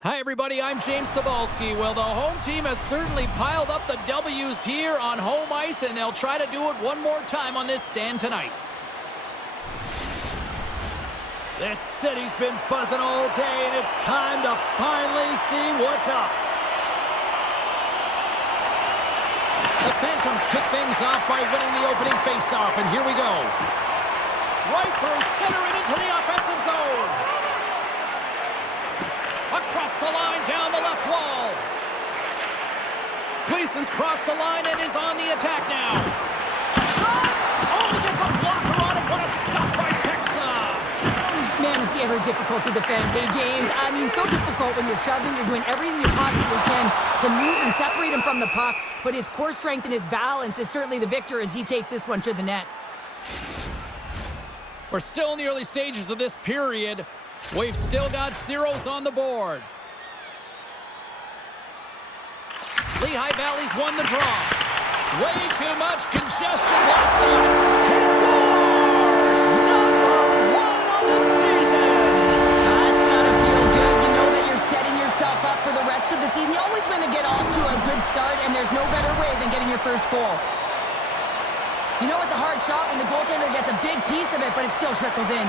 Hi, everybody. I'm James Cebulski. Well, the home team has certainly piled up the W's here on home ice, and they'll try to do it one more time on this stand tonight. This city's been buzzing all day, and it's time to finally see what's up. The Phantoms kick things off by winning the opening faceoff, and here we go. Right through center and into the offensive zone. Across the line, down the left wall. Gleason's crossed the line and is on the attack now. Shot! Oh, he gets a blocker on it. What a stop by Psfive. Man, is he ever difficult to defend. Hey, James, I mean, so difficult when you're shoving. You're doing everything you possibly can to move and separate him from the puck. But his core strength and his balance is certainly the victor as he takes this one to the net. We're still in the early stages of this period. We've still got zeros on the board. Lehigh Valley's won the draw. Way too much congestion blocks that. He scores! #1 on the season! That's gotta feel good. You know that you're setting yourself up for the rest of the season. You always want to get off to a good start, and there's no better way than getting your first goal. You know it's a hard shot when the goaltender gets a big piece of it, but it still trickles in.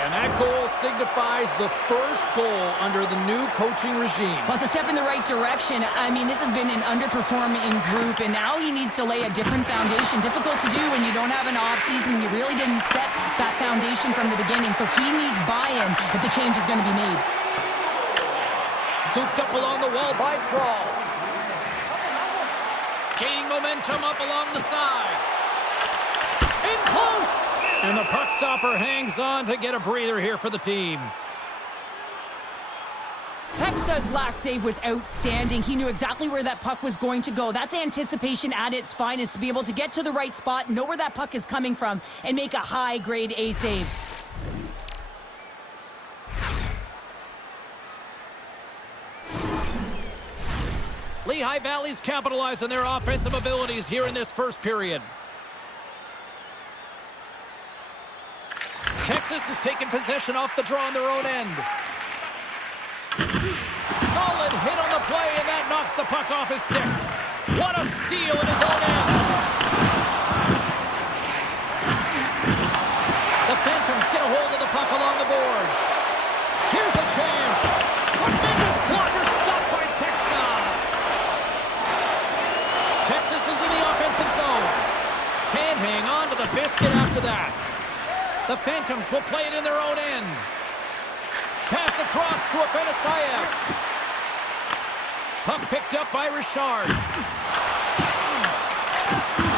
And that goal signifies the first goal under the new coaching regime. Well, it's a step in the right direction. I mean, this has been an underperforming group, and now he needs to lay a different foundation. Difficult to do when you don't have an offseason. You really didn't set that foundation from the beginning, so he needs buy-in if the change is going to be made. Scooped up along the wall by Crawl. Gaining momentum up along the side. In close! And the puck stopper hangs on to get a breather here for the team. Texas' last save was outstanding. He knew exactly where that puck was going to go. That's anticipation at its finest, to be able to get to the right spot, know where that puck is coming from, and make a high-grade A save. Lehigh Valley's capitalized on their offensive abilities here in this first period. Texas has taken possession off the draw on their own end. Solid hit on the play, and that knocks the puck off his stick. What a steal in his own end. The Phantoms get a hold of the puck along the boards. Here's a chance. Tremendous blocker stopped by Psfive. Texas is in the offensive zone. Can't hang on to the biscuit after that. The Phantoms will play it in their own end. Pass across to Psfive. Puck picked up by Richard.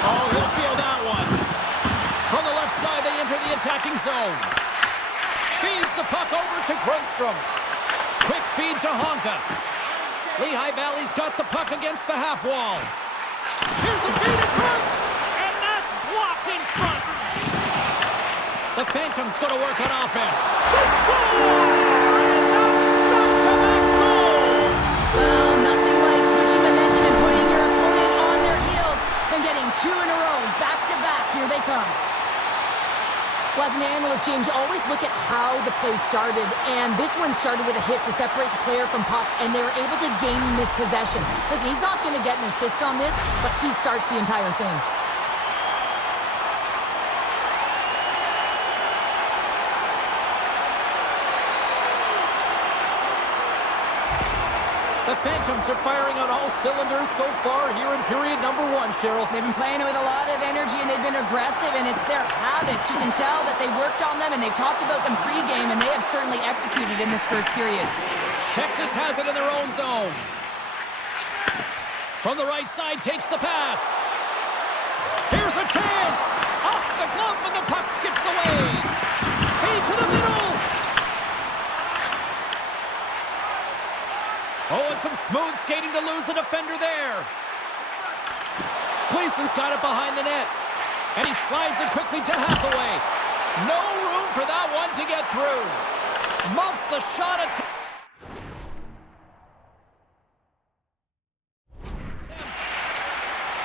Oh, he'll feel that one. From the left side, they enter the attacking zone. Feeds the puck over to Grundstrom. Quick feed to Honka. Lehigh Valley's got the puck against the half wall. Here's a feed in front, and that's blocked in front. The Phantoms going to work on offense. They score! And that's back-to-back goals! Well, nothing like switching momentum and putting your opponent on their heels than getting two in a row, back-to-back. Here they come. Well, as an analyst, James, you always look at how the play started, and this one started with a hit to separate the player from puck, and they were able to gain this possession. Listen, he's not going to get an assist on this, but he starts the entire thing. The Phantoms are firing on all cylinders so far here in period number 1, Cheryl. They've been playing with a lot of energy, and they've been aggressive, and it's their habits. You can tell that they worked on them, and they've talked about them pregame, and they have certainly executed in this first period. Texas has it in their own zone. From the right side, takes the pass. Here's a chance. Off the glove, and the puck skips away. Feed to the middle. Oh, and some smooth skating to lose the defender there. Gleason's got it behind the net. And he slides it quickly to Hathaway. No room for that one to get through. Muffs the shot attempt.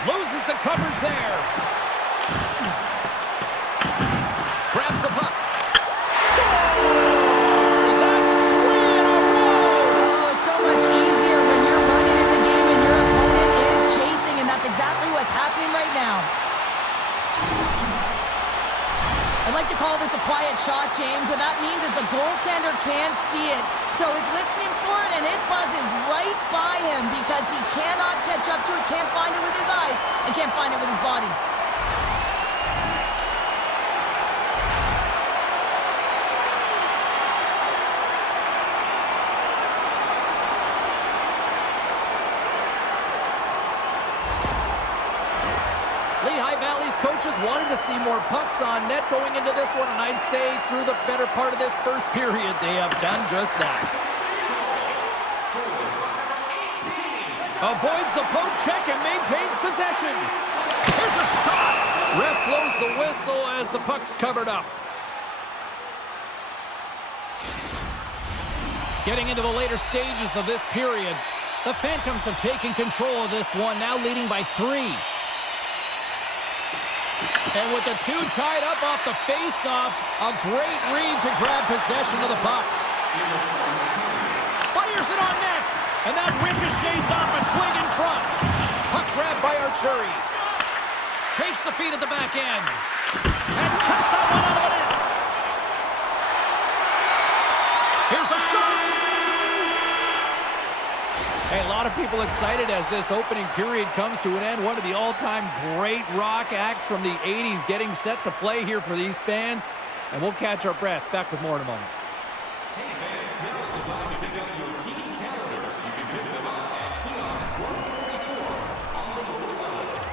Loses the coverage there. Grabs the puck. Scores! That's 3 in a row! Oh, it's so much easier when you're running in the game and your opponent is chasing, and that's exactly what's happening right now. I'd like to call this a quiet shot, James. What that means is the goaltender can't see it. So he's listening for it, and it buzzes right by him because he cannot catch up to it, can't find it with his eyes, and can't find it with his body. Lehigh Valley's coaches wanted to see more pucks on net going into this one, and I'd say through the better part of this first period, they have done just that. Avoids the poke check and maintains possession. Here's a shot. Ref blows the whistle as the puck's covered up. Getting into the later stages of this period, the Phantoms have taken control of this one, now leading by 3. And with the 2 tied up off the face-off, a great read to grab possession of the puck. Fires it on net, and that ricochets off a twig in front. Puck grabbed by Archery. Takes the feed at the back end. And kept that one out of the net. Here's a shot. Hey, a lot of people excited as this opening period comes to an end. One of the all-time great rock acts from the 80s getting set to play here for these fans. And we'll catch our breath. Back with more in a moment. Hey fans, now is the time to pick up your team calendars. You can pick them up at kiosk 144 on the lower level.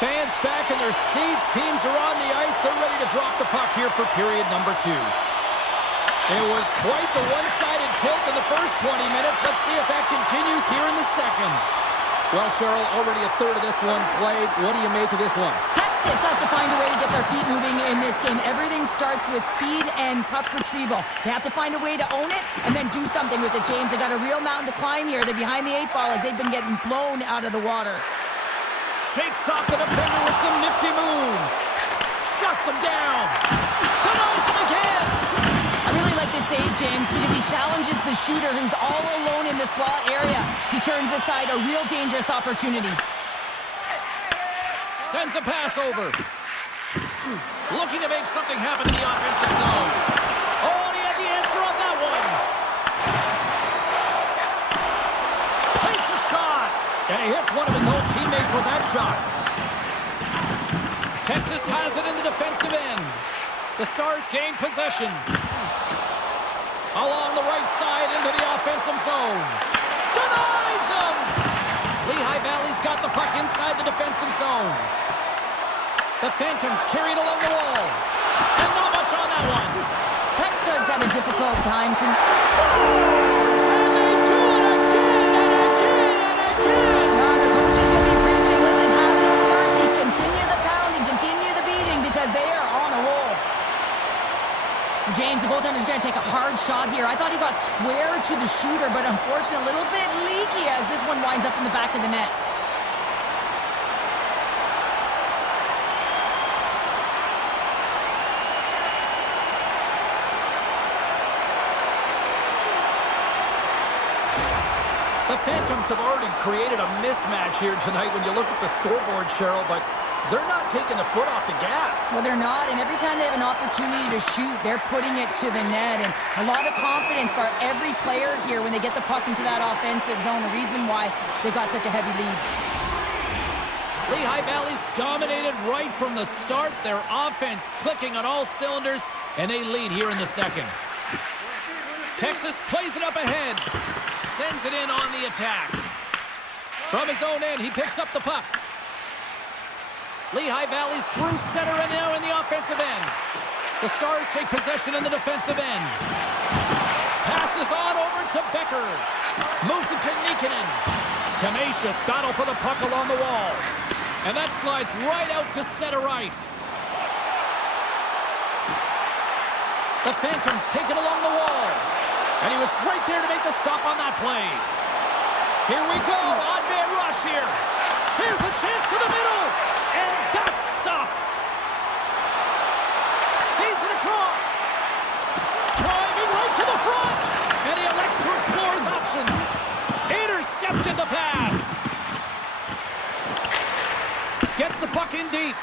Fans back in their seats. Teams are on the ice. They're ready to drop the puck here for period number 2. It was quite the one-sided tilt in the first 20 minutes. Let's see if that continues here in the second. Well, Cheryl, already a third of this one played. What do you make of this one? Texas has to find a way to get their feet moving in this game. Everything starts with speed and puck retrieval. They have to find a way to own it and then do something with it, James. They got a real mountain to climb here. They're behind the 8 ball as they've been getting blown out of the water. Shakes off the defender with some nifty moves. Shuts him down. Denies him again. I really like this save, James, because he challenges the shooter who's all alone in the slot area. He turns aside a real dangerous opportunity. Sends a pass over. Looking to make something happen in the offensive zone. Oh, and he had the answer on that one. Takes a shot. And he hits one of his own teammates with that shot. Texas has it in the defensive end. The Stars gain possession. Along the right side into the offensive zone. Denies him! Lehigh Valley's got the puck inside the defensive zone. The Phantoms carried along the wall. And not much on that one. Texas had a difficult time to... Scores! And they do it again and again and again! The coaches will be preaching, listen, have no mercy. Continue the pounding, continue the beating, because they are on a roll. James, the goaltender's going to take a hard shot here. I thought he got square to the shooter, but unfortunately a little bit leaky as this one winds up in the back of the net. The Phantoms have already created a mismatch here tonight when you look at the scoreboard, Cheryl, but they're not taking the foot off the gas. Well, they're not, and every time they have an opportunity to shoot, they're putting it to the net, and a lot of confidence for every player here when they get the puck into that offensive zone, the reason why they've got such a heavy lead. Lehigh Valley's dominated right from the start, their offense clicking on all cylinders, and they lead here in the second. Texas plays it up ahead, sends it in on the attack. From his own end, he picks up the puck. Lehigh Valley's through center and now in the offensive end. The Stars take possession in the defensive end. Passes on over to Becker. Moves it to Nikkanen. Tenacious battle for the puck along the wall. And that slides right out to center ice. The Phantoms take it along the wall. And he was right there to make the stop on that play. Here we go. Odd man rush here. Here's a chance to the middle. And that's stopped. Feeds it across. Driving right to the front. And he elects to explore his options. Intercepted the pass. Gets the puck in deep.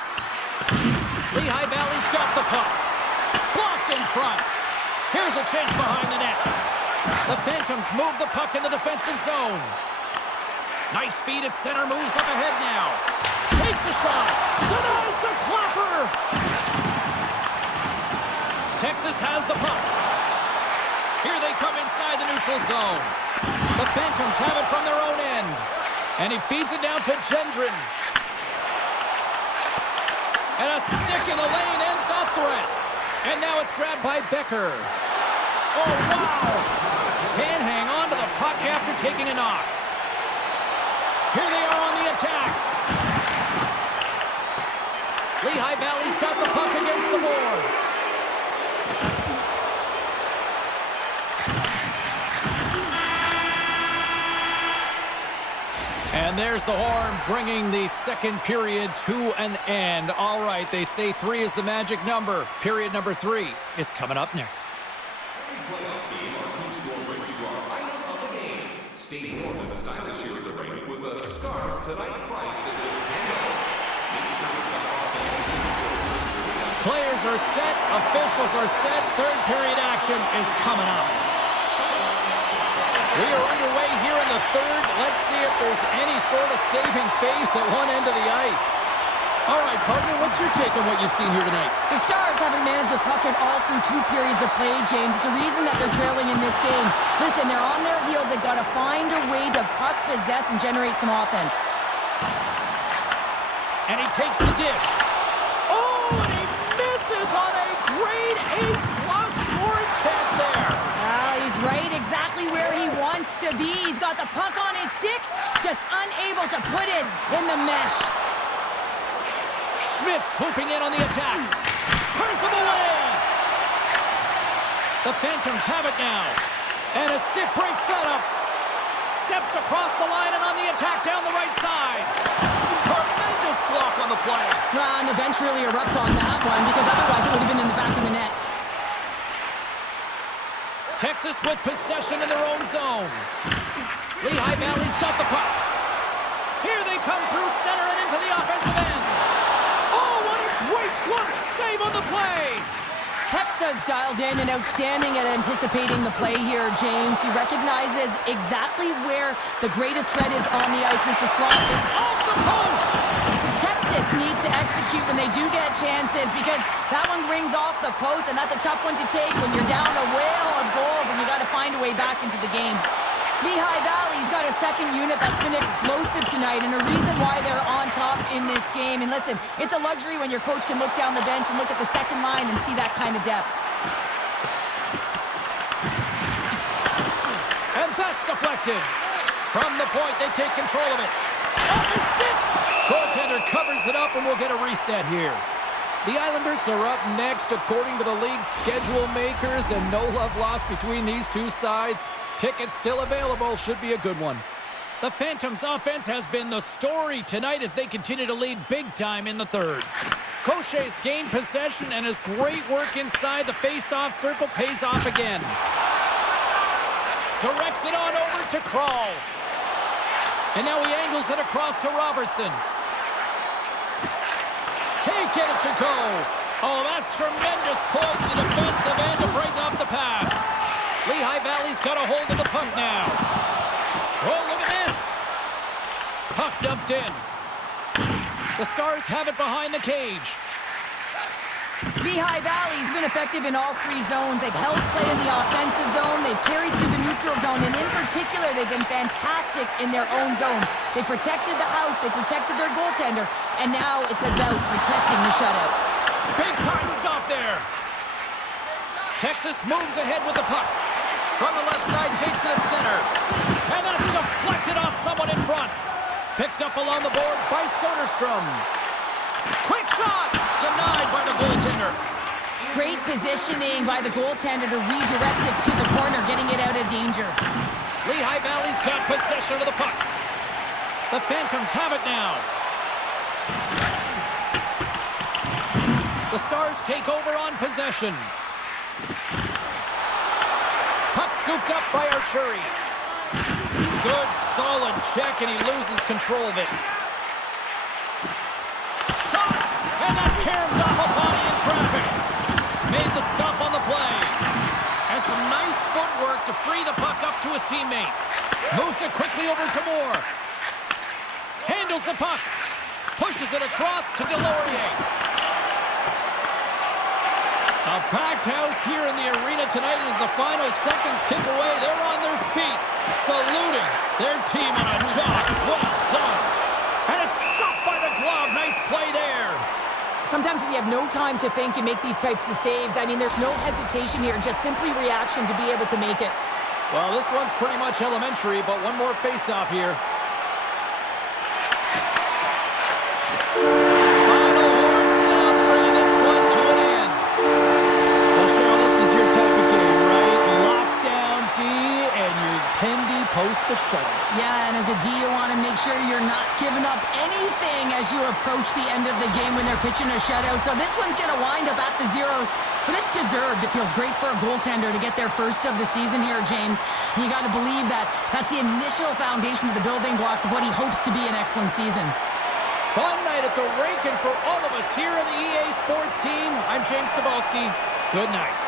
Lehigh Valley's got the puck. Blocked in front. Here's a chance behind the net. The Phantoms move the puck in the defensive zone. Nice feed at center, moves up ahead now. Takes a shot. Denies the clapper. Texas has the puck. Here they come inside the neutral zone. The Phantoms have it from their own end. And he feeds it down to Gendron. And a stick in the lane ends that threat. And now it's grabbed by Becker. Oh, wow! Can't hang on to the puck after taking a knock. Here they are on the attack. Lehigh Valley's got the puck against the boards. And there's the horn, bringing the second period to an end. All right, they say 3 is the magic number. Period number 3 is coming up next. Playoff game, our team score brings you our item of the game. Stay warm and stylish here at the rink with a scarf tonight priced at just $10. Players are set, officials are set, third period action is coming up. We are underway here in the third. Let's see if there's any sort of saving face at one end of the ice. All right, partner, what's your take on what you've seen here tonight? The Stars haven't managed the puck at all through 2 periods of play, James. It's a reason that they're trailing in this game. Listen, they're on their heels. They've got to find a way to puck possess and generate some offense. And he takes the dish. Oh, and he misses on a grade A-plus scoring chance there. Well, he's right exactly where he wants to be. He's got the puck on his stick, just unable to put it in the mesh. Schmidt swooping in on the attack. Turns him away. The Phantoms have it now. And a stick break setup. Steps across the line and on the attack down the right side. Tremendous block on the play. Well, and the bench really erupts on that one because otherwise it would have been in the back of the net. Texas with possession in their own zone. Lehigh Valley's got the puck. Here they come through center and into the offensive end. Oh, what a great glove save on the play. Hexa's dialed in and outstanding at anticipating the play here, James. He recognizes exactly where the greatest threat is on the ice, and it's a slot Off the post. Texas needs to execute when they do get chances because that one rings off the post, and that's a tough one to take when you're down a whale of goals and you got to find a way back into the game. Lehigh Valley's got a second unit that's been explosive tonight and a reason why they're on top in this game. And listen, it's a luxury when your coach can look down the bench and look at the second line and see that kind of depth. And that's deflected. From the point, they take control of it. Off his stick. Goaltender covers it up and we'll get a reset here. The Islanders are up next according to the league's schedule makers, and no love lost between these two sides. Tickets still available. Should be a good one. The Phantoms' offense has been the story tonight as they continue to lead big time in the third. Cochet's gained possession, and his great work inside the face-off circle pays off again. Directs it on over to Krall. And now he angles it across to Robertson. Can't get it to go. Oh, that's tremendous poise in the defensive end to break off the pass. Lehigh Valley's got a hold of the puck now. Oh, look at this. Puck dumped in. The Stars have it behind the cage. Lehigh Valley's been effective in all 3 zones. They've held play in the offensive zone. They've carried through the neutral zone. And in particular, they've been fantastic in their own zone. They protected the house. They protected their goaltender. And now it's about protecting the shutout. Big time stop there. Texas moves ahead with the puck. From the left side, takes it at center. And that's deflected. Deflected off someone in front. Picked up along the boards by Soderstrom. Quick shot! Denied by the goaltender. Great positioning by the goaltender to redirect it to the corner, getting it out of danger. Lehigh Valley's got possession of the puck. The Phantoms have it now. The Stars take over on possession. Puck scooped up by Arturi. Good, solid check, and he loses control of it. Shot! And that caroms off a body in traffic. Made the stop on the play. And some nice footwork to free the puck up to his teammate. Moves it quickly over to Moore. Handles the puck. Pushes it across to Delorier. A packed house here in the arena tonight as the final seconds tick away. They're on their feet, saluting their team on a job well done. And it's stopped by the glove. Nice play there. Sometimes when you have no time to think, you make these types of saves. I mean, there's no hesitation here, just simply reaction to be able to make it. Well, this one's pretty much elementary, but one more face-off here. Final horn sounds, bringing this one to an end. Well, Cheryl, this is your type of game, right? Lockdown D, and your 10D post a shutout. Yeah, and as a D, you want to make sure you're not giving up anything as you approach the end of the game when they're pitching a shutout. So this one's going to wind up at the zeros, but it's deserved. It feels great for a goaltender to get their first of the season here, James. And you got to believe that that's the initial foundation of the building blocks of what he hopes to be an excellent season. Fun night at the rink, and for all of us here in the EA Sports team, I'm James Cebulski. Good night.